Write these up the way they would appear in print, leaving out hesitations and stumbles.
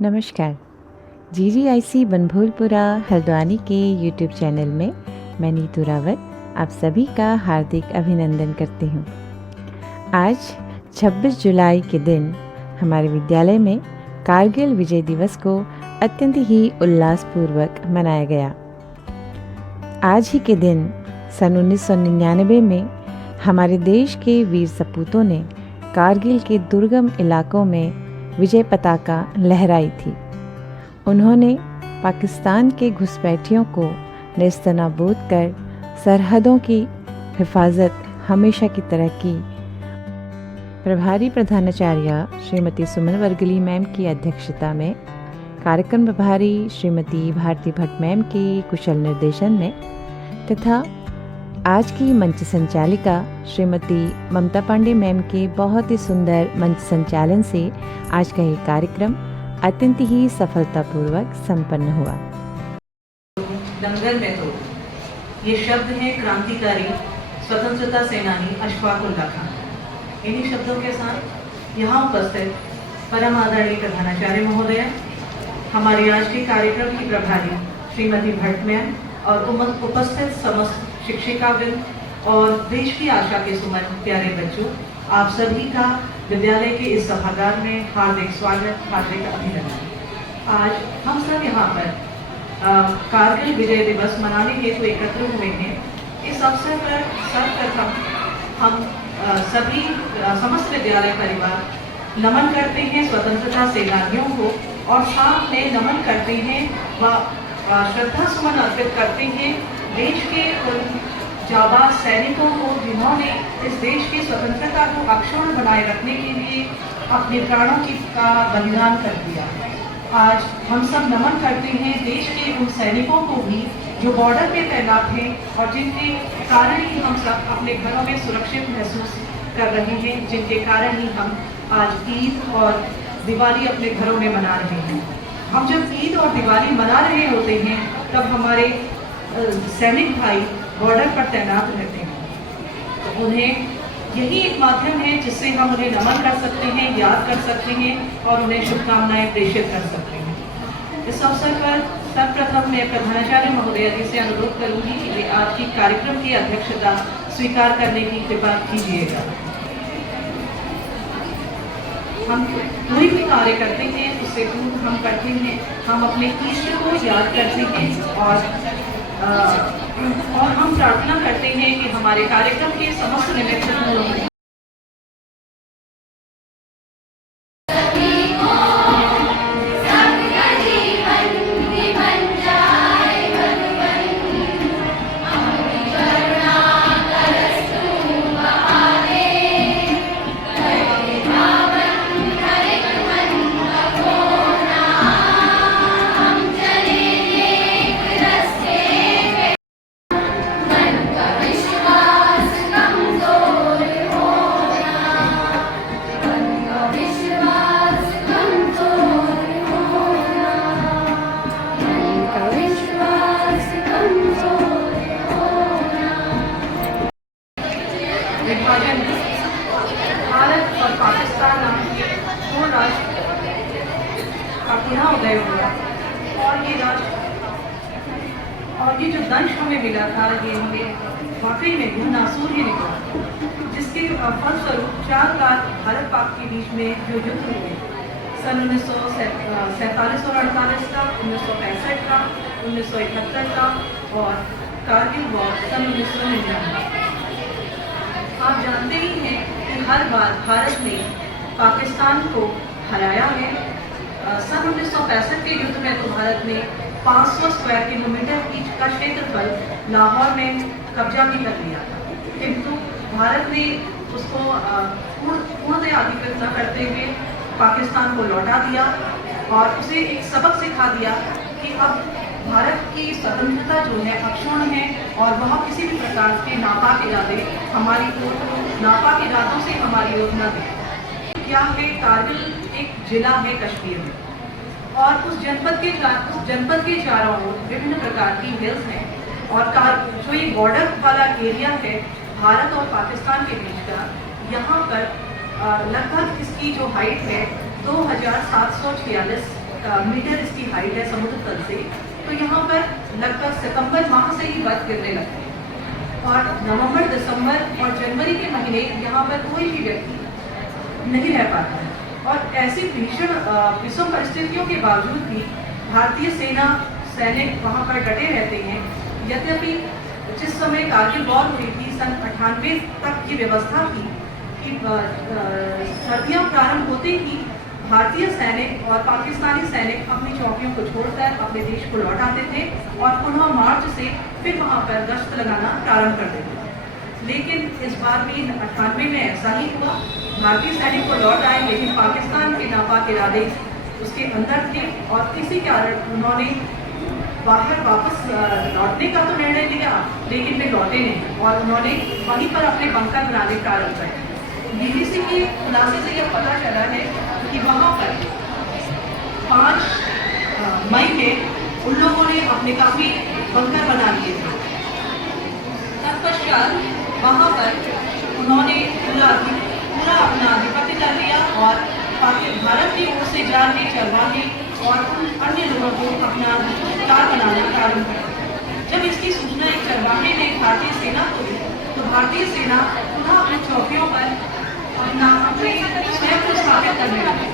नमस्कार। GGIC बनभूलपुरा हल्द्वानी के YouTube channel में मैं नीतू रावत आप सभी का हार्दिक अभिनंदन करती हूँ। आज 26 जुलाई के दिन हमारे विद्यालय में कारगिल विजय दिवस को अत्यंत ही उल्लासपूर्वक मनाया गया। आज ही के दिन सन 1999 में हमारे देश के वीर सपूतों ने कारगिल के दुर्गम इलाकों में विजय पताका लहराई थी। उन्होंने पाकिस्तान के घुसपैठियों को नेस्तनाबूद कर सरहदों की हिफाजत हमेशा की तरह की। प्रभारी प्रधानाचार्य श्रीमती सुमन वर्गली मैम की अध्यक्षता में, कार्यक्रम प्रभारी श्रीमती भारती भट्ट मैम के कुशल निर्देशन में तथा आज की मंच संचालिका श्रीमती ममता पांडे मैम के बहुत ही सुंदर मंच संचालन से आज का ये कार्यक्रम अत्यंत ही सफलतापूर्वक संपन्न हुआ। दंगल में तो ये शब्द हैं क्रांतिकारी स्वतंत्रता सेनानी अशफाक उल्लाह खान। इन्हीं शब्दों के साथ यहाँ उपस्थित परम आदरणीय प्रधानाचार्य महोदय, हमारे आज के कार्यक्रम की प्रभारी श्रीमती भट्ट मैम और उपस्थित समस्त शिक्षिकावृंद और देश की आशा के सुमन प्यारे बच्चों, आप सभी का विद्यालय के इस सभागार में हार्दिक स्वागत, हार्दिक अभिनंदन। आज हम सब यहाँ पर कारगिल विजय दिवस मनाने हेतु एकत्र हुए हैं। इस अवसर पर सर्वप्रथम हम सभी समस्त विद्यालय परिवार नमन करते हैं स्वतंत्रता सेनानियों को और साथ में नमन करते हैं व श्रद्धा सुमन अर्पित करते हैं देश के उन जाबाज सैनिकों को जिन्होंने इस देश की स्वतंत्रता को अक्षुण्ण बनाए रखने के लिए अपने प्राणों का बलिदान कर दिया। आज हम सब नमन करते हैं देश के उन सैनिकों को भी जो बॉर्डर पे तैनात हैं और जिनके कारण ही हम सब अपने घरों में सुरक्षित महसूस कर रहे हैं, जिनके कारण ही हम आज ईद और दिवाली अपने घरों में मना रहे हैं। हम जब ईद और दिवाली मना रहे होते हैं तब हमारे सैनिक भाई बॉर्डर पर तैनात रहते हैं, तो उन्हें यही एक माध्यम है जिससे हम उन्हें नमन कर सकते हैं, याद कर सकते हैं और उन्हें शुभकामनाएं प्रेषित कर सकते हैं। इस अवसर पर सर्वप्रथम मैं प्रधानाचार्य महोदय जी से अनुरोध करूंगी कि वे आज की कार्यक्रम की अध्यक्षता स्वीकार करने की कृपा कीजिएगा। हम कोई भी कार्य करते हैं उससे पूर्व हम करते हैं, हम अपने ईश्वर को याद करते हैं और हम प्रार्थना करते हैं कि हमारे कार्यक्रम के समस्त निमित्त विभाजन भारत और पाकिस्तान नाम के दो राष्ट्र का पुनः उदय हुआ और ये जो दंश हमें मिला था ये हमें वाकई में घृणा सूर्य निकला, जिसके फलस्वरूप 4 बार भारत पाक के बीच में जो युद्ध हुए सन 1947 और 48 का, 1965 का, 1971 का और कारगिल वॉर सन 1999। आप जानते ही हैं कि हर बार भारत ने पाकिस्तान को हराया है। सन 1965 के युद्ध में तो भारत ने 500 स्क्वायर किलोमीटर का क्षेत्रफल लाहौर में कब्जा भी कर लिया था, किंतु भारत ने उसको पूर्णतः अधिकृत न करते हुए पाकिस्तान को लौटा दिया और उसे एक सबक सिखा दिया कि अब भारत की स्वतंत्रता जो है अक्षुण्ण है और वह किसी भी प्रकार के नापाक इरादे नापाक इरादों से हमारी ओर न दे। क्या है, कारगिल एक जिला है कश्मीर में और उस जनपद के चारों ओर विभिन्न प्रकार की हिल्स हैं और जो ये बॉर्डर वाला एरिया है भारत और पाकिस्तान के बीच का, यहाँ पर लगभग इसकी जो हाइट है 2746 मीटर इसकी हाइट है समुद्र तल से, तो यहाँ पर लगभग सितंबर माह से ही बर्फ गिरने लगती है और नवंबर, दिसंबर और जनवरी के महीने यहाँ पर कोई भी व्यक्ति नहीं रह पाता है। और ऐसी भीषण विषम परिस्थितियों के बावजूद भी भारतीय सेना सैनिक वहाँ पर डटे रहते हैं। यद्यपि जिस समय कारगिल वॉर हुई थी सन 98 तक की व्यवस्था थी कि सर्दियाँ प्रारंभ होते ही भारतीय सैनिक और पाकिस्तानी सैनिक अपनी चौकियों को छोड़कर अपने देश को लौट आते थे और पुनः मार्च से फिर वहाँ पर गश्त लगाना प्रारंभ कर देते थे। लेकिन इस बार भी 98 में ऐसा ही हुआ, भारतीय सैनिक को लौट आए, लेकिन पाकिस्तान के नापाक इरादे उसके अंदर थे और इसी कारण उन्होंने बाहर वापस लौटने का तो निर्णय लिया, लेकिन वे लौटे नहीं और उन्होंने वहीं पर अपने बंकर बनाने प्रारंभ कर। बीबीसी के खुलासे से यह पता चला है कि वहाँ पर 5 मई में उन लोगों ने अपने काफ़ी बंकर बना लिए थे। तत्पश्चात वहाँ पर उन्होंने पूरा अपना आधिपत्य कर लिया और भारत की ओर से जा रहे चरवाहे और अन्य लोगों को अपना शिकार बनाना प्रारंभ कर दिया। जब इसकी सूचना एक चरवाहे ने भारतीय सेना को दी, तो भारतीय सेना पुनः अपनी चौकियों पर अपने स्वयं को स्थापित करने लगे।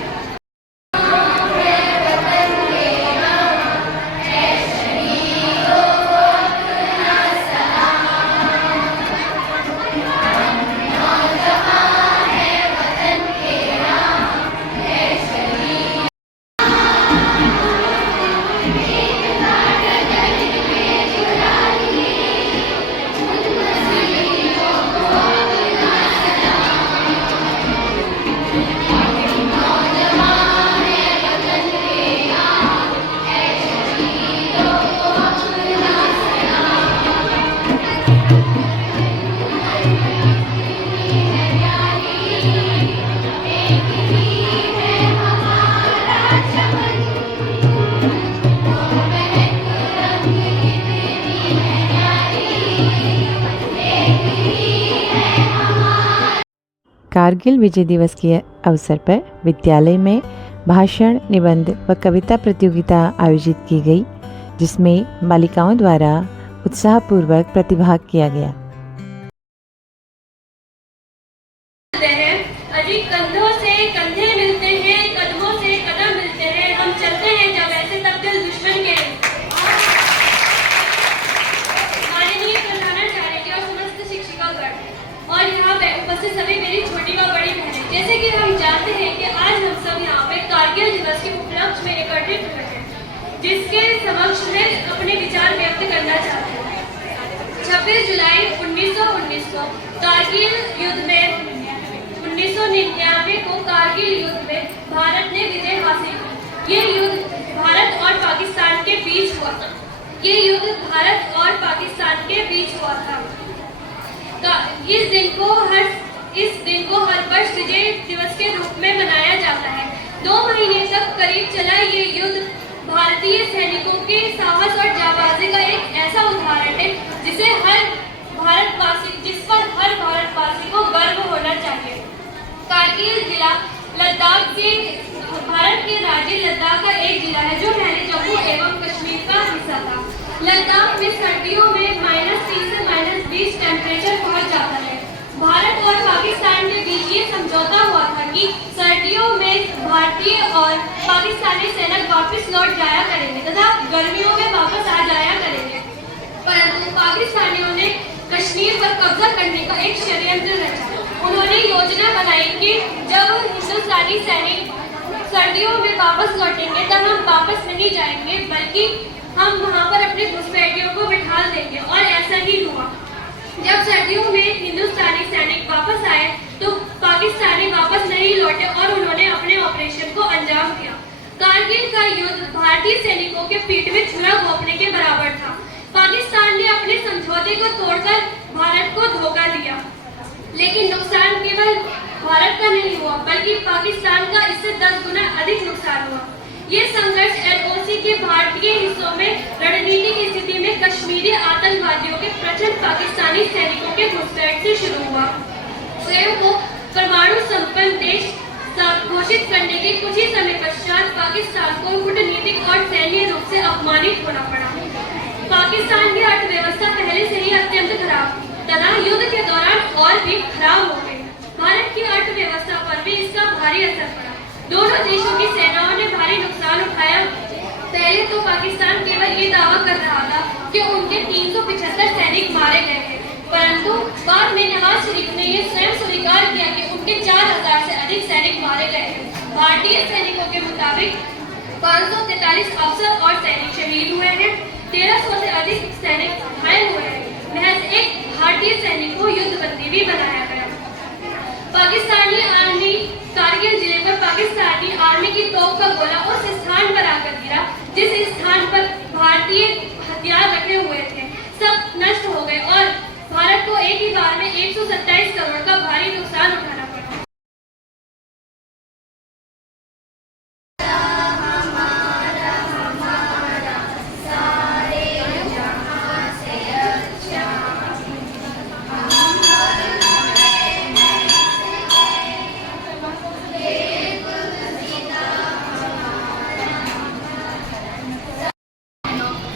कारगिल विजय दिवस के अवसर पर विद्यालय में भाषण, निबंध व कविता प्रतियोगिता आयोजित की गई, जिसमें बालिकाओं द्वारा उत्साहपूर्वक प्रतिभाग किया गया। अजी कंधों से कंधे मिलते हैं, कदमों से कदम मिलते हैं, हम चलते हैं जब ऐसे तब दिल दुश्मन के। माननीय प्रधानाचार्य और समस्त शिक्षिकागण और यहाँ पे उपस्थित सभी मेरी छोटी व बड़ी बहनें, जैसे कि हम जानते हैं कि आज हम सब यहाँ पे कारगिल दिवस के उपलक्ष्य में एकत्रित हुए हैं, जिसके समक्ष में अपने विचार व्यक्त करना चाहते हैं। 26 जुलाई 1919 को कारगिल युद्ध में 1999 को कारगिल युद्ध में भारत ने विजय हासिल की। ये युद्ध भारत और पाकिस्तान के बीच हुआ था। ये युद्ध भारत और पाकिस्तान के बीच हुआ था। इस दिन को हर वर्ष विजय दिवस के रूप में मनाया जाता है। 2 महीने तक करीब चला ये युद्ध भारतीय सैनिकों के साहस और जाबाजी का एक ऐसा उदाहरण है जिस पर हर भारतवासी को गर्व होना चाहिए। कारगिल जिला लद्दाख के भारत के राज्य लद्दाख का एक जिला है जो पहले जम्मू एवं कश्मीर का हिस्सा था। लद्दाख में सर्दियों में -30 से -20 टेम्परेचर पहुंच जाता है। भारत और पाकिस्तान के बीच ये समझौता हुआ था कि सर्दियों में भारतीय और पाकिस्तानी सैनिक वापस लौट जाया करेंगे तथा गर्मियों में वापस आ जाया करेंगे, परंतु पाकिस्तानियों ने कश्मीर पर कब्जा करने का एक षड्यंत्र रचा। उन्होंने योजना बनाई कि जब हिंदुस्तानी सैनिक सर्दियों में वापस लौटेंगे तब हम वापस नहीं जाएंगे, बल्कि हम वहां पर अपने घुसपैठियों को बिठा देंगे, और ऐसा ही हुआ। जब सर्दियों में हिंदुस्तानी सैनिक वापस आए तो पाकिस्तानी वापस नहीं लौटे और उन्होंने अपने ऑपरेशन को अंजाम दिया। कारगिल का युद्ध भारतीय सैनिकों के पीठ में छुरा घोंपने के बराबर था। पाकिस्तान ने अपने समझौते को तोड़कर भारत को धोखा दिया, लेकिन नुकसान केवल भारत का नहीं हुआ बल्कि पाकिस्तान का इससे 10 गुना अधिक नुकसान हुआ। ये संघर्ष LOC के भारतीय हिस्सों में रणनीतिक स्थिति में कश्मीरी आतंकवादियों के प्रचंड पाकिस्तानी सैनिकों के घुसपैठ से शुरू हुआ। स्वयं को परमाणु संपन्न देश घोषित करने के कुछ ही समय पश्चात पाकिस्तान को को कूटनीतिक और सैन्य रूप से अपमानित होना पड़ा। पाकिस्तान की अर्थव्यवस्था पहले से ही अत्यंत खराब तथा युद्ध के दौरान और भी खराब हो गई। भारत की अर्थव्यवस्था पर भी इसका भारी असर पड़ा। दोनों देशों की सेनाओं ने भारी नुकसान उठाया। पहले तो पाकिस्तान केवल ये दावा कर रहा था कि उनके 375 सैनिक मारे गए थे, परंतु बाद में नवाज शरीफ ने यह स्वयं स्वीकार किया कि उनके 4000 से अधिक सैनिक मारे गए हैं। भारतीय सैनिकों के मुताबिक 543 अफसर और सैनिक शहीद हुए हैं, 1300 से अधिक सैनिक घायल हुए हैं। महज एक भारतीय सैनिक को युद्धबंदी भी बनाया गया। पाकिस्तानी आर्मी कारगिल जिले पर पाकिस्तानी आर्मी की तोप का गोला उस स्थान पर आकर गिरा जिस स्थान पर भारतीय हथियार रखे हुए थे, सब नष्ट हो गए और भारत को एक ही बार में 127 करोड़ का भारी नुकसान उठाना पड़ा।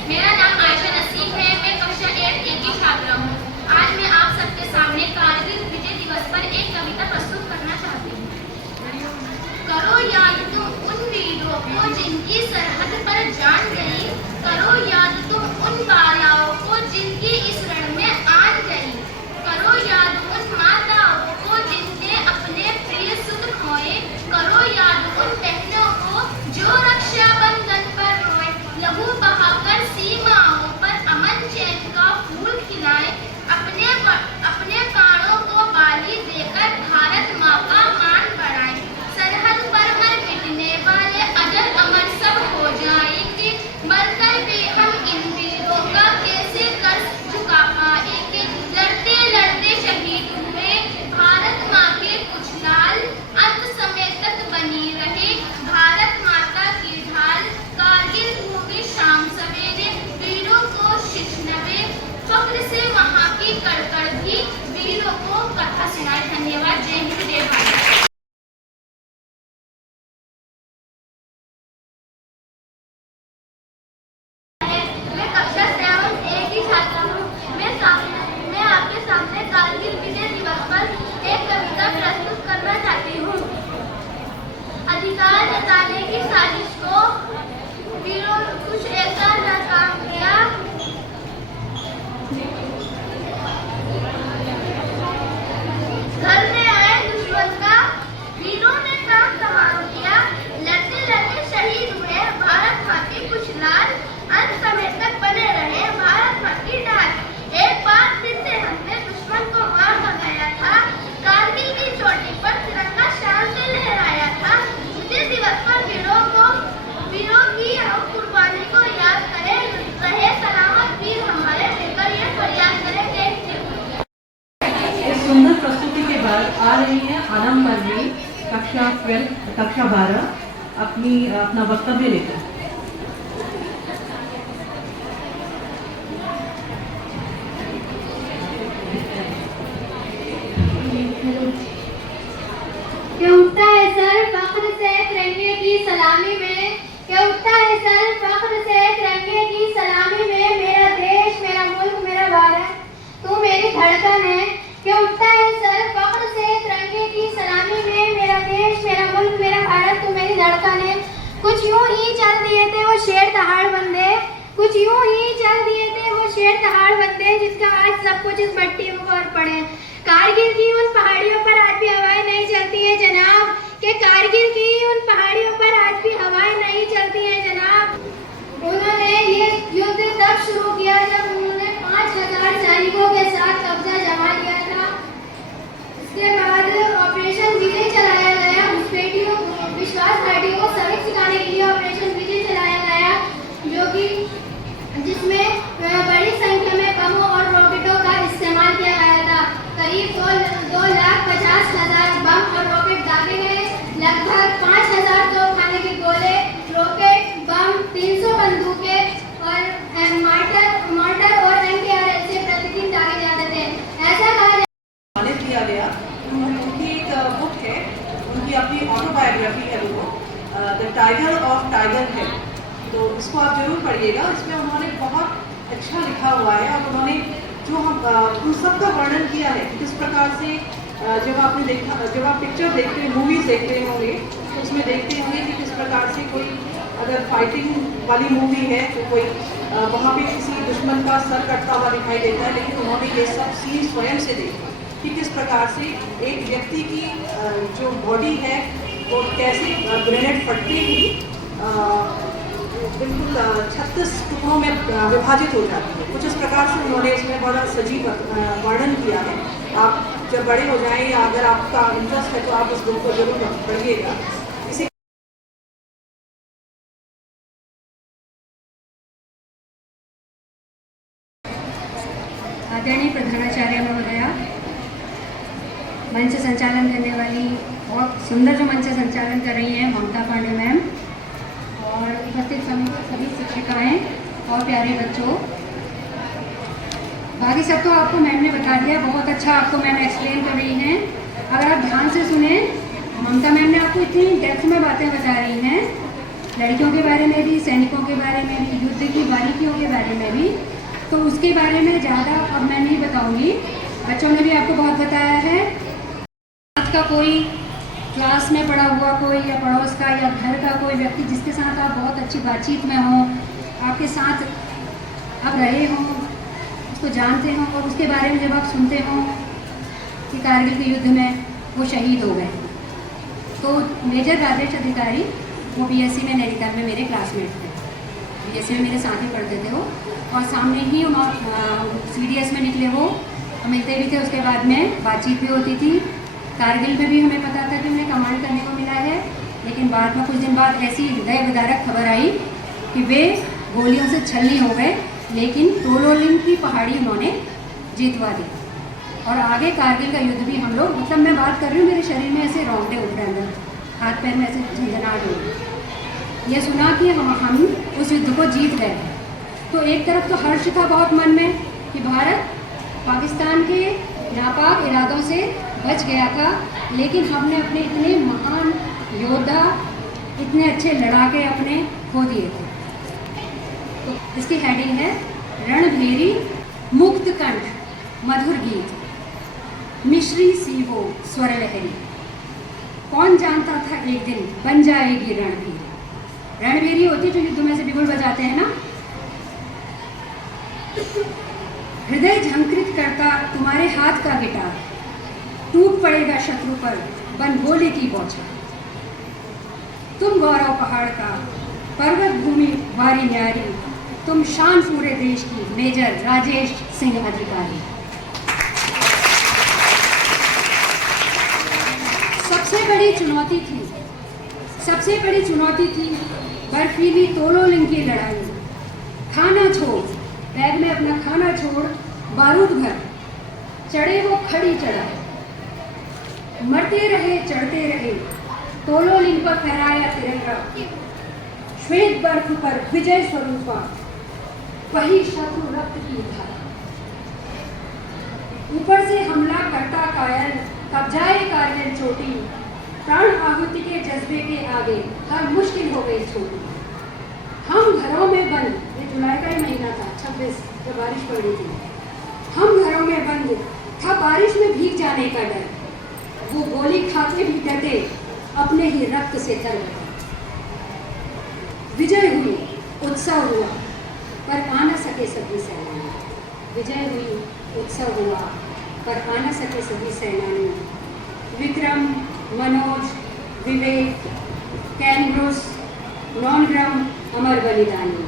मेरा नाम आयशा नसीम है। मैं कक्षा 8A की छात्रा हूँ। आज मैं आप सबके सामने कारगिल विजय दिवस पर एक कविता प्रस्तुत करना चाहती हूँ। करो याद तुम उन वीरों को जिनकी सरहद पर जान गई, करो याद तुम उन बालाओं को जिनकी इस रण में आन गई, करो याद उन माताओं को जिनने अपने प्रिय सुत खोए, करो याद उन बहनों को जो रक्षा बंधन पर रोए, लहू बहाकर सीमाओं पर अमन चैन का फूल खिलाए, अपने प्राणों को बाली देकर भारत माँ का मान बढ़ाए। सरहद पर मर मिटने वाले अजर अमर सब हो जाएंगे, मरकर भी हम इन वीरों का कैसे कर झुका पाएंगे। लड़ते लड़ते शहीद हुए भारत माँ के कुछ लाल, अंत समय तक बनी रहे भारत माता की ढाल। कारगिल भूमि शाम सवेरे वीरों को शिक्षनवे, फख्र से वहाँ की कड़कड़ भी वीरों को कथा सुनाए। धन्यवाद। जय हिंद जय भारत। मैं कक्षा 7A की छात्रा हूँ। मैं आपके सामने कारगिल विजय दिवस पर एक कविता प्रस्तुत करना चाहती हूँ। अधिकार जताने की साजिश को वीरों कुछ ऐसा नाकाम किया, घर में आए दुश्मन का वीरों ने काम तमाम किया, लड़ते लड़ते शहीद हुए भारत माँ के कुछ लाल, अंत समय तक बने रहे भारत माँ की ढाल। एक बार फिर से हमने दुश्मन को मार भगाया था, कारगिल की चोटी पर तिरंगा शान से लहराया था। विजय दिवस पर वीरों की हम कुर्बानी को याद करें, रहे सलामत वीर हमारे, लेकर ये फरियाद करें। जय हिंद। इस सुंदर प्रस्तुति के बाद आ रही है आलम परवीन कक्षा 12 अपना वक्तव्य लेकर। क्या उठता है सर फख्र से तिरंगे की सलामी में, क्या उठता है सर फख्र से तिरंगे की सलामी में, मेरा देश मेरा मुल्क मेरा भारत तू मेरी धड़कन है। क्या उठता है सर फख्र से तिरंगे की सलामी में, मेरा देश मेरा मुल्क मेरा भारत तू मेरी धड़कन है। कुछ यूं ही चल दिए थे वो शेर दहाड़ बंदे, कुछ यूं ही चल दिए थे वो शेर दहाड़ बंदे, जिसका आज सब कुछ इस भट्टी में और पड़े। कारगिल की उन पहाड़ियों पर आज भी हवाएं नहीं चलती है जनाब, कि कारगिल की उन पहाड़ियों पर आज भी हवाएं नहीं चलती हैं जनाब। उन्होंने ये युद्ध तब शुरू किया जब उन्होंने 5000 सैनिकों के साथ कब्जा जमा लिया था। इसके बाद ऑपरेशन विजय चलाया गया। घुसपैठियों विश्वास घाटियों को सबक सिखाने के लिए ऑपरेशन विजय चलाया गया, जो कि जिसमें बड़ी संख्या में बमों और रॉकेटों का इस्तेमाल किया गया था। करीब 2,50,000 बम और रॉकेट दागे गए, लगभग 5,000 तोपखाने के गोले मेमोरियल है, तो इसको आप जरूर पढ़िएगा। इसमें उन्होंने बहुत अच्छा लिखा हुआ है और उन्होंने जो हम उन सब का वर्णन किया है कि किस प्रकार से जब आपने देखा, जब आप पिक्चर देखते हैं, मूवीज़ देखते होंगे, तो उसमें देखते होंगे कि किस प्रकार से कोई अगर फाइटिंग वाली मूवी है तो कोई वहाँ पे किसी दुश्मन का सर कटता हुआ दिखाई देता है, लेकिन उन्होंने ये सब सीन स्वयं से देखा कि किस प्रकार से एक व्यक्ति की जो बॉडी है वो कैसे ग्रेनेड फटते ही बिल्कुल 36 टुकड़ों में विभाजित हो जाती है। कुछ इस प्रकार से उन्होंने इसमें बड़ा सजीव वर्णन किया है। आप जब बड़े हो जाएं या अगर आपका इंटरेस्ट है तो आप उस बुक को जरूर पढ़िएगा। इसी आदरणीय प्रधानाचार्य महोदया, मंच संचालन करने वाली, बहुत सुंदर जो मंच संचालन कर रही हैं ममता पांडे मैम, और उपस्थित सभी शिक्षिकाएं और प्यारे बच्चों, बाकी सब तो आपको मैम ने बता दिया, बहुत अच्छा आपको मैम एक्सप्लेन कर रही हैं। अगर आप ध्यान से सुने, ममता मैम ने आपको इतनी डेप्थ में बातें बता रही हैं, लड़कियों के बारे में भी, सैनिकों के बारे में भी, युद्ध की बारीकियों के बारे में भी, तो उसके बारे में ज़्यादा अब मैं नहीं बताऊंगी। बच्चों ने भी आपको बहुत बताया है। आज का कोई क्लास में पढ़ा हुआ कोई या पड़ोस का या घर का कोई व्यक्ति जिसके साथ आप बहुत अच्छी बातचीत में हों, आपके साथ आप रहे हों, उसको जानते हों, और उसके बारे में जब आप सुनते हों कि कारगिल के युद्ध में वो शहीद हो गए, तो मेजर राजेश अधिकारी वो बीएससी में नैनीताल में मेरे क्लासमेट थे, बीएससी में मेरे साथ ही पढ़ते थे वो, और सामने ही सीडीएस में निकले वो, मिलते भी थे। उसके बाद में बातचीत भी होती थी। कारगिल में भी हमें पता था कि उन्हें कमांड करने को मिला है, लेकिन बाद में कुछ दिन बाद ऐसी हृदय विदारक खबर आई कि वे गोलियों से छलनी हो गए, लेकिन टोलोलिंग की पहाड़ी उन्होंने जीतवा दी, और आगे कारगिल का युद्ध भी हम लोग, मतलब मैं बात कर रही हूँ, मेरे शरीर में ऐसे रोंगटे उठ रहे हैं, हाथ पैर में ऐसे झंझनाहट हो गई। ये सुना कि हम उस युद्ध को जीत गए, तो एक तरफ तो हर्ष था बहुत मन में कि भारत पाकिस्तान के नापाक इरादों से बच गया था, लेकिन हमने अपने इतने महान योद्धा, इतने अच्छे लड़ाके अपने खो दिए थे। तो इसकी हेडिंग है रणभेरी मुक्त कंठ मधुर गीत, मिश्री सी वो स्वर लहरी, कौन जानता था एक दिन बन जाएगी रणभेरी। रणभेरी होती जो युद्ध में से बिगुल बजाते हैं ना। हृदय झंकृत करता तुम्हारे हाथ का गिटार, टूट पड़ेगा शत्रु पर बन गोली की बौछार। तुम गौरव पहाड़ का, पर्वत भूमि वारी न्यारी, तुम शान पूरे देश की, मेजर राजेश सिंह अधिकारी। सबसे बड़ी चुनौती थी बर्फीली तोलोलिंग की लड़ाई। खाना छोड़, बैग में अपना खाना छोड़, बारूद भर, चढ़े वो खड़ी चढ़ाई। मरते रहे चढ़ते रहे, तोलोलिंग पर फहराया तिरंगा, श्वेत बर्फ पर विजय स्वरूपा, वही शत्रु रक्त की धारा। ऊपर से हमला करता कायल, कब्जाए कारगिल चोटी, प्राण आहुति के जज्बे के आगे हर मुश्किल हो गई छोटी। हम घरों में बंद, ये जुलाई का ही महीना था 26, जब बारिश पड़ रही थी। हम घरों में बंद, था बारिश में भीग जाने का डर, वो गोली खाते भी डटे, अपने ही रक्त से तर गए। विजय हुई, उत्सव हुआ, पर आ न सके सभी सैलानी। विजय हुई, उत्सव हुआ, पर आ न सके सभी सैलानी। विक्रम, मनोज, विवेक, कैनब्रुस, नॉनग्राम, अमर बलिदानी।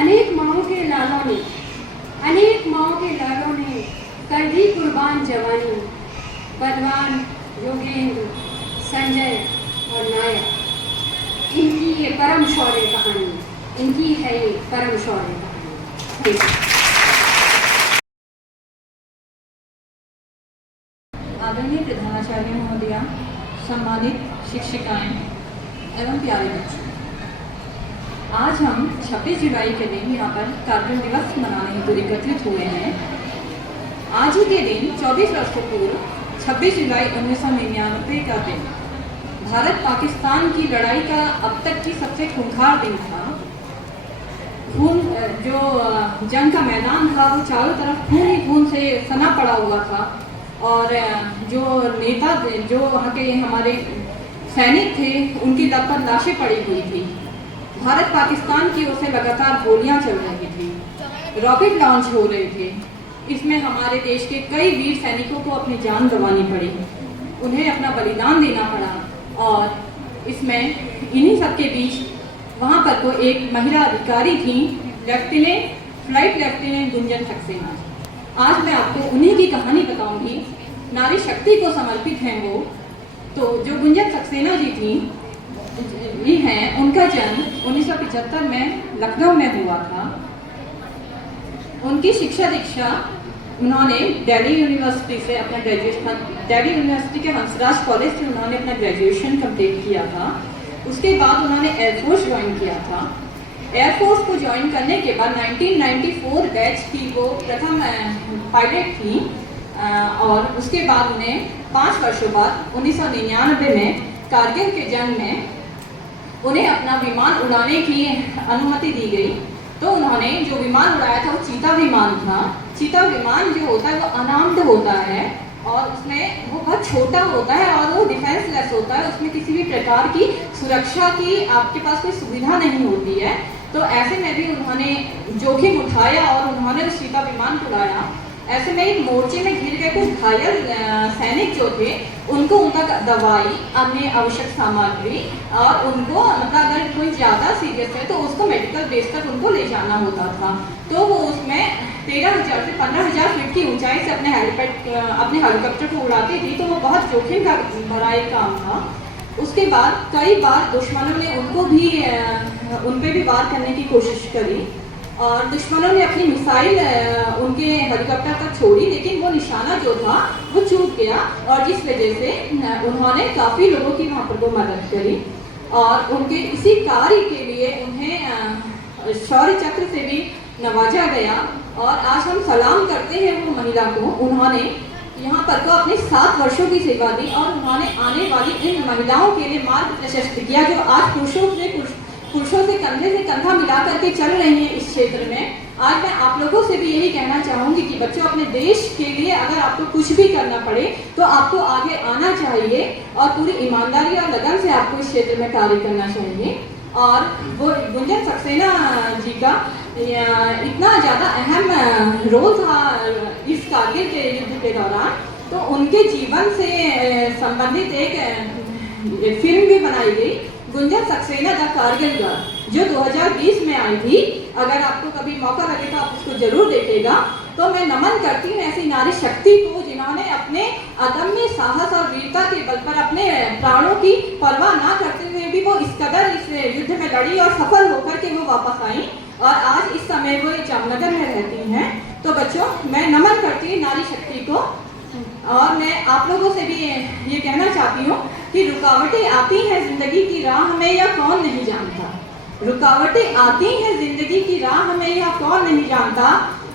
अनेक माओं के लालों ने कर दी कुर्बान जवानी। बलवान, योगेंद्र, संजय और नायक, इनकी ये परम शौर्य कहानी, इनकी है ये परम शौर्य कहानी। आदरणीय प्रधानाचार्य महोदया, सम्मानित शिक्षिकाएं एवं प्यारे बच्चों, आज हम 26 जुलाई के दिन यहाँ पर कारगिल दिवस मनाने हेतु एकत्रित हुए हैं। आज ही के दिन 24 वर्षों पूर्व 26 जुलाई 1999 का दिन भारत पाकिस्तान की लड़ाई का अब तक की सबसे खूंखार दिन था। खून जो जंग का मैदान था वो चारों तरफ खून ही खून से सना पड़ा हुआ था और जो नेता जो वहाँ के हमारे सैनिक थे उनकी लत पर लाशें पड़ी हुई थी। भारत पाकिस्तान की ओर से लगातार गोलियां चल रही थी, रॉकेट लॉन्च हो रहे थे। इसमें हमारे देश के कई वीर सैनिकों को अपनी जान गंवानी पड़ी, उन्हें अपना बलिदान देना पड़ा। और इसमें इन्हीं सब के बीच वहाँ पर को एक महिला अधिकारी थी, फ्लाइट लेफ्टिनेंट गुंजन सक्सेना। आज मैं आपको उन्हीं की कहानी बताऊंगी। नारी शक्ति को समर्पित हैं वो। तो जो गुंजन सक्सेना जी थी ये हैं, उनका जन्म 1975 में लखनऊ में हुआ था। उनकी शिक्षा दीक्षा उन्होंने दिल्ली यूनिवर्सिटी से अपना ग्रेजुएशन, दिल्ली यूनिवर्सिटी के हंसराज कॉलेज से उन्होंने अपना ग्रेजुएशन कंप्लीट किया था। उसके बाद उन्होंने एयरफोर्स ज्वाइन किया था। एयरफोर्स को ज्वाइन करने के बाद 1994 बैच की वो प्रथम पायलट थी और उसके बाद उन्हें 5 वर्षों बाद 1999 में कारगिल के जंग में उन्हें अपना विमान उड़ाने की अनुमति दी गई। तो उन्होंने जो विमान उड़ाया था वो चीता विमान था। चीता विमान जो होता है वो अनार्म्ड होता है और उसमें वो बहुत छोटा होता है और वो डिफेंसलेस होता है। उसमें किसी भी प्रकार की सुरक्षा की आपके पास कोई सुविधा नहीं होती है। तो ऐसे में भी उन्होंने जोखिम उठाया और उन्होंने उस चीता विमान को उड़ाया। ऐसे में एक मोर्चे में घिर गए कुछ घायल सैनिक जो थे उनको उनका दवाई, अन्य आवश्यक सामग्री और उनको मतलब अगर कोई ज़्यादा सीरियस है तो उसको मेडिकल बेस तक उनको ले जाना होता था। तो वो उसमें 13,000 से 15,000 फीट की ऊंचाई से अपने हेलीकॉप्टर को उड़ाती थी। तो वो बहुत जोखिम का भरा एक काम था। उसके बाद कई बार दुश्मनों ने उन पे भी वार करने की कोशिश करी और दुश्मनों ने अपनी मिसाइल उनके हेलीकॉप्टर तक छोड़ी, लेकिन वो निशाना जो था वो चूक गया और जिस वजह से उन्होंने काफ़ी लोगों की वहाँ पर वो मदद करी और उनके इसी कार्य के लिए उन्हें शौर्य चक्र से भी नवाजा गया। और आज हम सलाम करते हैं वो महिला को। उन्होंने यहाँ पर को अपने 7 वर्षों की सेवा दी और उन्होंने आने वाली इन महिलाओं के लिए मार्ग प्रशस्त किया जो आज पुरुषों से कंधे से कंधा मिला करके चल रही हैं इस क्षेत्र में। आज मैं आप लोगों से भी यही कहना चाहूँगी कि बच्चों, अपने देश के लिए अगर आपको कुछ भी करना पड़े तो आपको आगे आना चाहिए और पूरी ईमानदारी और लगन से आपको इस क्षेत्र में कार्य करना चाहिए। और वो गुंजन सक्सेना जी का इतना ज़्यादा अहम रोल था इस कारगिल के युद्ध के दौरान, तो उनके जीवन से संबंधित एक फिल्म भी बनाई गई, गुंजन सक्सेना द कारगिल गर्ल, जो 2020 में आई थी। अगर आपको कभी मौका लगे तो आप उसको जरूर देखिएगा। तो मैं नमन करती हूँ ऐसी नारी शक्ति को जिन्होंने अपने अदम्य साहस और वीरता के बल पर अपने प्राणों की परवाह ना करते हुए भी वो इस कदर इस युद्ध में लड़ी और सफल होकर के वो वापस आई और आज इस समय वो जामनगर में रहती हैं। तो बच्चों, मैं नमन करती हूँ नारी शक्ति को और मैं आप लोगों से भी ये कहना चाहती हूँ कि रुकावटें आती हैं जिंदगी की राह में, यह कौन नहीं जानता। रुकावटें आती हैं जिंदगी की राह में, यह कौन नहीं जानता।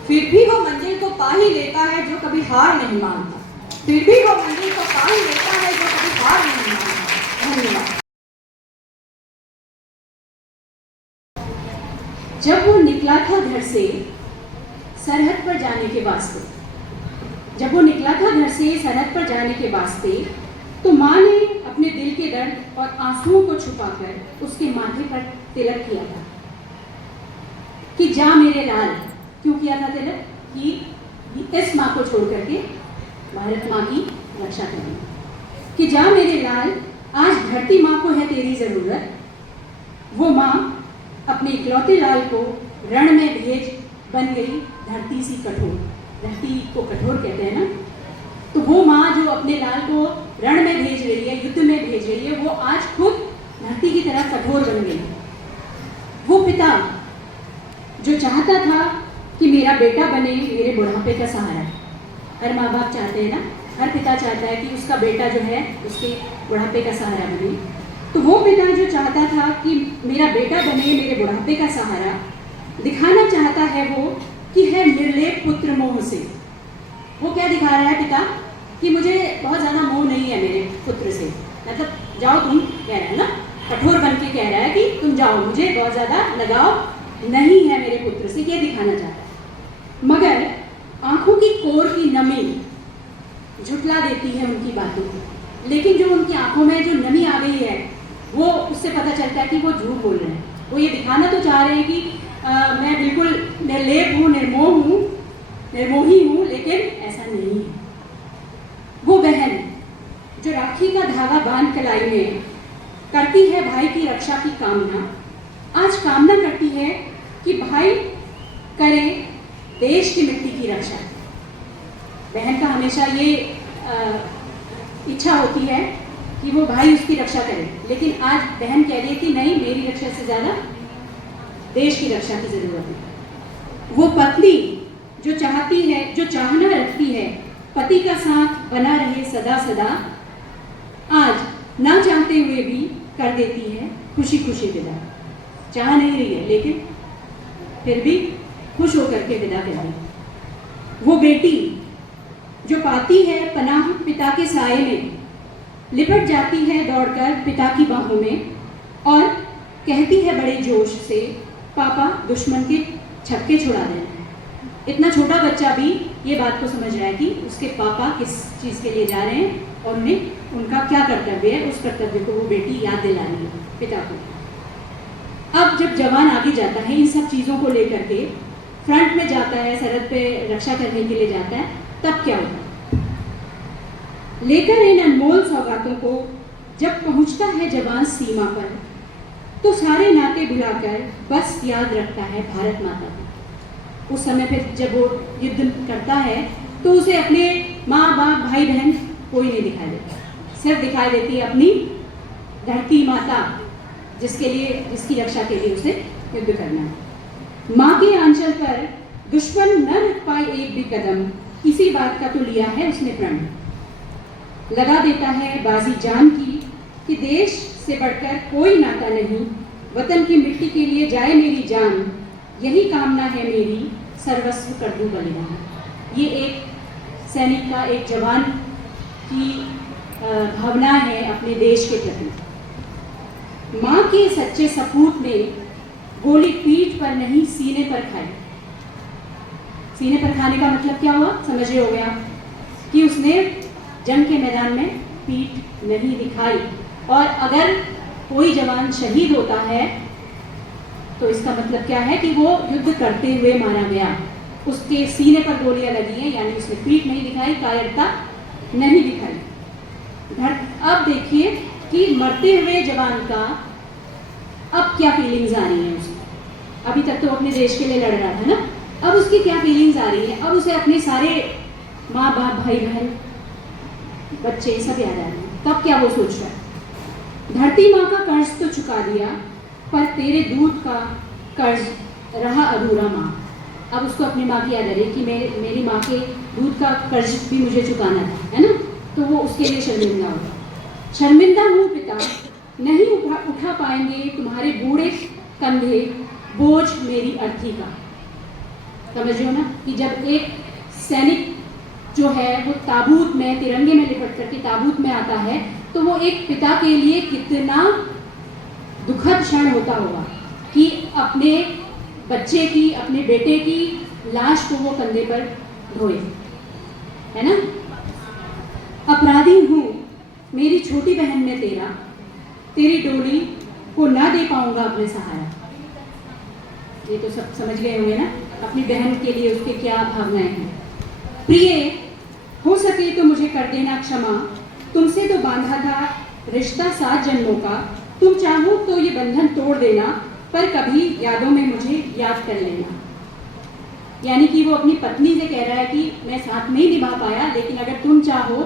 फिर भी वो मंजिल को पा ही लेता है जो कभी हार नहीं मानता। फिर भी वो मंजिल को पा ही लेता है जो कभी हार नहीं मानता। धन्यवाद। जब वो निकला था घर से सरहद पर जाने के वास्ते, जब वो निकला था घर से सरहद पर जाने के वास्ते, तो माँ ने अपने दिल के दर्द और आंसुओं को छुपाकर उसके माथे पर तिलक किया था कि जा मेरे लाल। क्यों किया था तिलक? कि इस माँ को छोड़ करके भारत माँ की रक्षा करनी, कि जा मेरे लाल, आज धरती माँ को है तेरी ज़रूरत। वो माँ अपने इकलौते लाल को रण में भेज बन गई धरती सी कठोर। धरती को कठोर कहते हैं ना। तो वो माँ जो अपने लाल को रण में भेज रही है, युद्ध में भेज रही है, वो आज खुद धरती की तरह कठोर बन गई। वो पिता जो चाहता था कि मेरा बेटा बने मेरे बुढ़ापे का सहारा। हर माँ बाप चाहते हैं ना, हर पिता चाहता है कि उसका बेटा जो है उसके बुढ़ापे का सहारा बने। तो वो पिता जो चाहता था कि मेरा बेटा बने मेरे बुढ़ापे का सहारा, दिखाना चाहता है वो कि है निर्लेप पुत्र मोह से। वो क्या दिखा रहा है पिता? कि मुझे बहुत ज़्यादा मोह नहीं है मेरे पुत्र से, मतलब जाओ तुम, कह रहा है ना, कठोर बन के कह रहा है कि तुम जाओ, मुझे बहुत ज़्यादा लगाव नहीं है मेरे पुत्र से, ये दिखाना चाहता है। मगर आंखों की कोर की नमी झुठला देती है उनकी बातों को। लेकिन जो उनकी आंखों में जो नमी आ गई है, वो उससे पता चलता है कि वो झूठ बोल रहे हैं। वो ये दिखाना तो चाह रहे हैं कि मैं बिल्कुल निर्लेप हूँ, निर्मोही हूँ, लेकिन ऐसा नहीं है। वो बहन जो राखी का धागा बांध कलाई में करती है भाई की रक्षा की कामना, आज कामना करती है कि भाई करे देश की मिट्टी की रक्षा। बहन का हमेशा ये इच्छा होती है कि वो भाई उसकी रक्षा करे, लेकिन आज बहन कह रही है कि नहीं, मेरी रक्षा से ज़्यादा देश की रक्षा की ज़रूरत है। वो पत्नी जो चाहती है, जो चाहना रखती है पति का साथ बना रहे सदा सदा, आज ना चाहते हुए भी कर देती है खुशी खुशी विदा। चाह नहीं रही है लेकिन फिर भी खुश होकर के विदा कर दी। वो बेटी जो पाती है पनाह पिता के साए में, लिपट जाती है दौड़कर पिता की बाहों में और कहती है बड़े जोश से, पापा दुश्मन के छक्के छुड़ा देना। इतना छोटा बच्चा भी ये बात को समझ रहा है कि उसके पापा किस चीज़ के लिए जा रहे हैं और उन्हें उनका क्या कर्तव्य है, उस कर्तव्य को वो बेटी याद दिला रही है पिता को। अब जब जवान आगे जाता है, इन सब चीज़ों को लेकर के फ्रंट में जाता है, सरहद पे रक्षा करने के लिए जाता है, तब क्या होता है? लेकर इन अनमोल सौगातों को जब पहुंचता है जवान सीमा पर, तो सारे नाते भुलाकर बस याद रखता है भारत माता को। उस समय पे जब वो युद्ध करता है तो उसे अपने माँ बाप भाई बहन कोई नहीं दिखाई देता, सिर्फ दिखाई देती है अपनी धरती माता, जिसकी रक्षा के लिए उसे युद्ध करना है। माँ के आंचल पर दुश्मन न रख पाए एक भी कदम, इसी बात का तो लिया है उसने प्रण। लगा देता है बाजी जान की कि देश से बढ़कर कोई नाता नहीं, वतन की मिट्टी के लिए जाए मेरी जान, यही कामना है मेरी, सर्वस्व कर दूं बलिदान। ये एक सैनिक का, एक जवान की भावना है अपने देश के प्रति। माँ के सच्चे सपूत ने गोली पीठ पर नहीं सीने पर खाई। सीने पर खाने का मतलब क्या हुआ, समझ रहे हो गया कि उसने जंग के मैदान में पीठ नहीं दिखाई। और अगर कोई जवान शहीद होता है तो इसका मतलब क्या है कि वो युद्ध करते हुए मारा गया, उसके सीने पर गोलियां लगी हैं, यानी उसने पीठ नहीं दिखाई, कायरता नहीं दिखाई। अब देखिए कि मरते हुए जवान का अब क्या फीलिंग्स आ रही हैं उसको। अभी तक तो अपने देश के लिए लड़ रहा था ना, अब उसकी क्या फीलिंग्स आ रही हैं। अब उसे अपने सारे माँ बाप भाई बहन बच्चे सब याद आ रहे हैं। तब क्या वो सोच रहा है, धरती माँ का कर्ज तो चुका दिया, पर तेरे दूध का कर्ज रहा अधूरा माँ। अब उसको अपनी माँ की याद आ रही है कि मेरी माँ के दूध का कर्ज भी मुझे चुकाना था, है ना। तो वो उसके लिए शर्मिंदा होगा। शर्मिंदा हूँ पिता, नहीं उठा पाएंगे तुम्हारे बूढ़े कंधे बोझ मेरी अर्थी का। समझ रहे हो ना कि जब एक सैनिक जो है वो ताबूत में, तिरंगे में लिपट करके ताबूत में आता है, तो वो एक पिता के लिए कितना दुखद क्षण होता होगा कि अपने बच्चे की, अपने बेटे की लाश को वो कंधे पर ढोए, है ना। अपराधी हूँ मेरी छोटी बहन में तेरी डोली को ना दे पाऊंगा अपने सहारा। ये तो सब समझ गए होंगे ना, अपनी बहन के लिए उसके क्या भावनाएं हैं। प्रिय हो सके तो मुझे कर देना क्षमा, तुमसे तो बांधा था रिश्ता 7 जन्मों का, तुम चाहो तो ये बंधन तोड़ देना, पर कभी यादों में मुझे याद कर लेना। यानी कि वो अपनी पत्नी से कह रहा है कि मैं साथ नहीं निभा पाया, लेकिन अगर तुम चाहो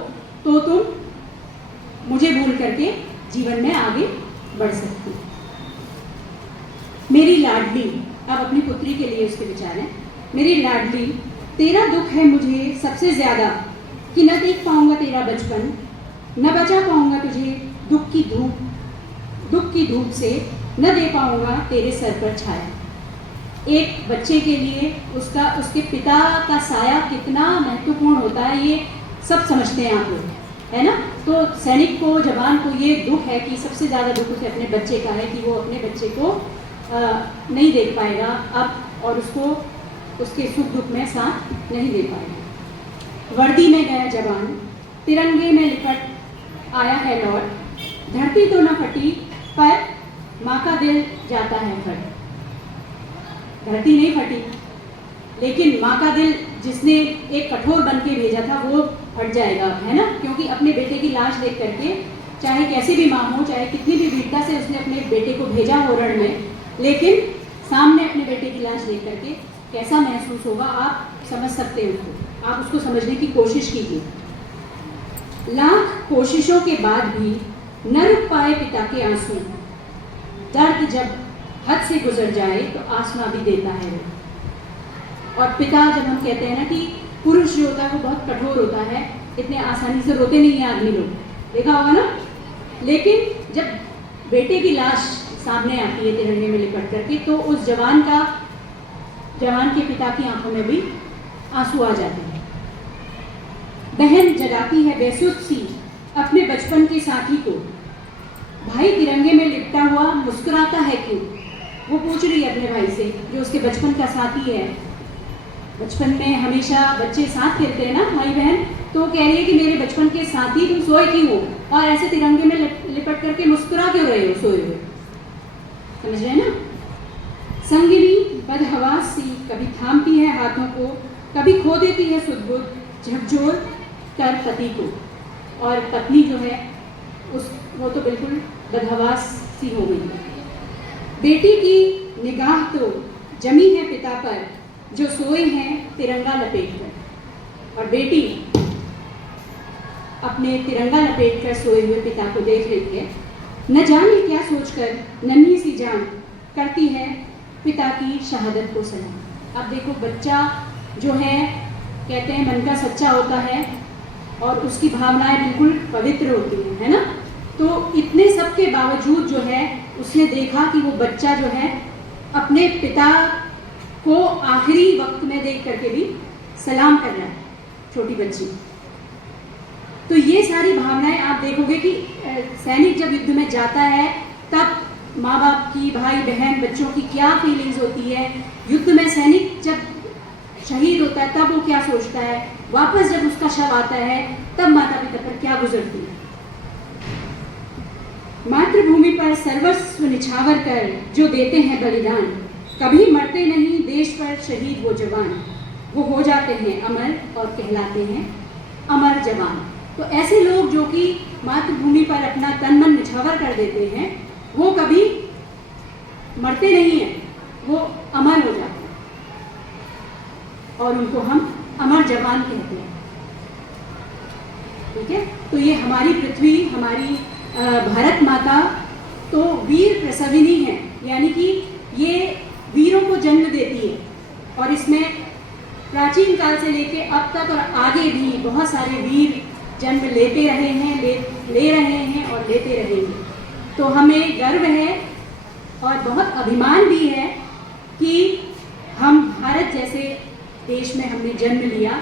तो तुम मुझे भूल करके जीवन में आगे बढ़ सकती। मेरी लाडली, अब अपनी पुत्री के लिए उसके विचार हैं। मेरी लाडली, तेरा दुख है मुझे सबसे ज्यादा कि न देख पाऊंगा तेरा बचपन, न बचा पाऊंगा तुझे दुख की धूप से, न दे पाऊंगा तेरे सर पर छाया। एक बच्चे के लिए उसके पिता का साया कितना महत्वपूर्ण होता है, ये सब समझते हैं आप लोग। है ना। तो सैनिक को, जवान को ये दुख है कि सबसे ज़्यादा दुख उसे अपने बच्चे का है कि वो अपने बच्चे को नहीं देख पाएगा अब और उसको उसके सुख दुख में साथ नहीं दे पाएगा। वर्दी में गया जवान, तिरंगे में लिपट आया है लौट, धरती तो न फटी पर माँ का दिल जाता है फट। धरती नहीं फटी लेकिन माँ का दिल जिसने एक कठोर बन के भेजा था वो फट जाएगा, है ना। क्योंकि अपने बेटे की लाश देख करके, चाहे कैसी भी माँ हो, चाहे कितनी भी वीरता से उसने अपने बेटे को भेजा हो रण में, लेकिन सामने अपने बेटे की लाश देख करके कैसा महसूस होगा आप समझ सकते हैं उसको। आप उसको समझने की कोशिश कीजिए। लाख कोशिशों के बाद भी न रुक पाए पिता के आंसू, दर्द जब हद से गुजर जाए तो आसमां भी देता है वो। और पिता, जब हम कहते हैं ना कि पुरुष जो होता है वो बहुत कठोर होता है, इतने आसानी से रोते नहीं है आदमी लोग, देखा होगा ना। लेकिन जब बेटे की लाश सामने आती है तिरंगे में लिपट करके, तो उस जवान के पिता की आंखों में भी आंसू आ जाते हैं। बहन जगाती है बेसुध सी अपने बचपन के साथी को, भाई तिरंगे में लिपटा हुआ मुस्कुराता है क्यों। वो पूछ रही है अपने भाई से जो उसके बचपन का साथी है। बचपन में हमेशा बच्चे साथ खेलते हैं ना भाई बहन, तो कह रही है कि मेरे बचपन के साथी तुम सोए क्यों हो और ऐसे तिरंगे में लिपट करके मुस्कुरा क्यों रहे हो सोए हुए। समझ रहे हैं ना। संगिनी बदहवास सी कभी थामती है हाथों को, कभी खो देती है सुध-बुध, झकझोर कर पति को। और पत्नी जो है वो तो बिल्कुल बदहवास सी हो गई। बेटी की निगाह तो जमी है पिता पर जो सोए हैं तिरंगा लपेट कर। और बेटी अपने तिरंगा लपेट कर सोए हुए पिता को देख रही है। न जाने क्या सोचकर नन्ही सी जान करती है पिता की शहादत को सलाम। अब देखो, बच्चा जो है कहते हैं मन का सच्चा होता है और उसकी भावनाएं बिल्कुल पवित्र होती हैं, है ना। तो इतने सब के बावजूद जो है उसने देखा कि वो बच्चा जो है अपने पिता को आखिरी वक्त में देख करके भी सलाम कर रहा है, छोटी बच्ची। तो ये सारी भावनाएं आप देखोगे कि सैनिक जब युद्ध में जाता है तब माँ बाप की, भाई बहन, बच्चों की क्या फीलिंग्स होती है। युद्ध में सैनिक जब शहीद होता है तब वो क्या सोचता है, वापस जब उसका शव आता है तब माता पिता पर क्या गुजरती है। मातृभूमि पर सर्वस्व निछावर कर जो देते हैं बलिदान, कभी मरते नहीं देश पर शहीद वो जवान, वो हो जाते हैं अमर और कहलाते हैं अमर जवान। तो ऐसे लोग जो कि मातृभूमि पर अपना तन मन निछावर कर देते हैं वो कभी मरते नहीं हैं, वो अमर हो जाते हैं और उनको हम अमर जवान कहते हैं। ठीक है। तो ये हमारी पृथ्वी, हमारी भारत माता तो वीर प्रसविनी है, यानी कि ये वीरों को जन्म देती है। और इसमें प्राचीन काल से लेके अब तक और आगे भी बहुत सारे वीर जन्म लेते रहे हैं, ले रहे हैं और लेते रहेंगे। तो हमें गर्व है और बहुत अभिमान भी है कि हम भारत जैसे देश में हमने जन्म लिया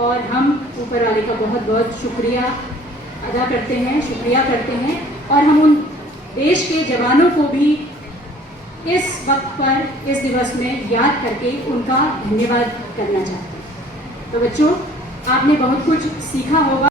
और हम ऊपर वाले का बहुत बहुत शुक्रिया अदा करते हैं, शुक्रिया करते हैं। और हम उन देश के जवानों को भी इस वक्त पर, इस दिवस में याद करके उनका धन्यवाद करना चाहते हैं। तो बच्चों, आपने बहुत कुछ सीखा होगा।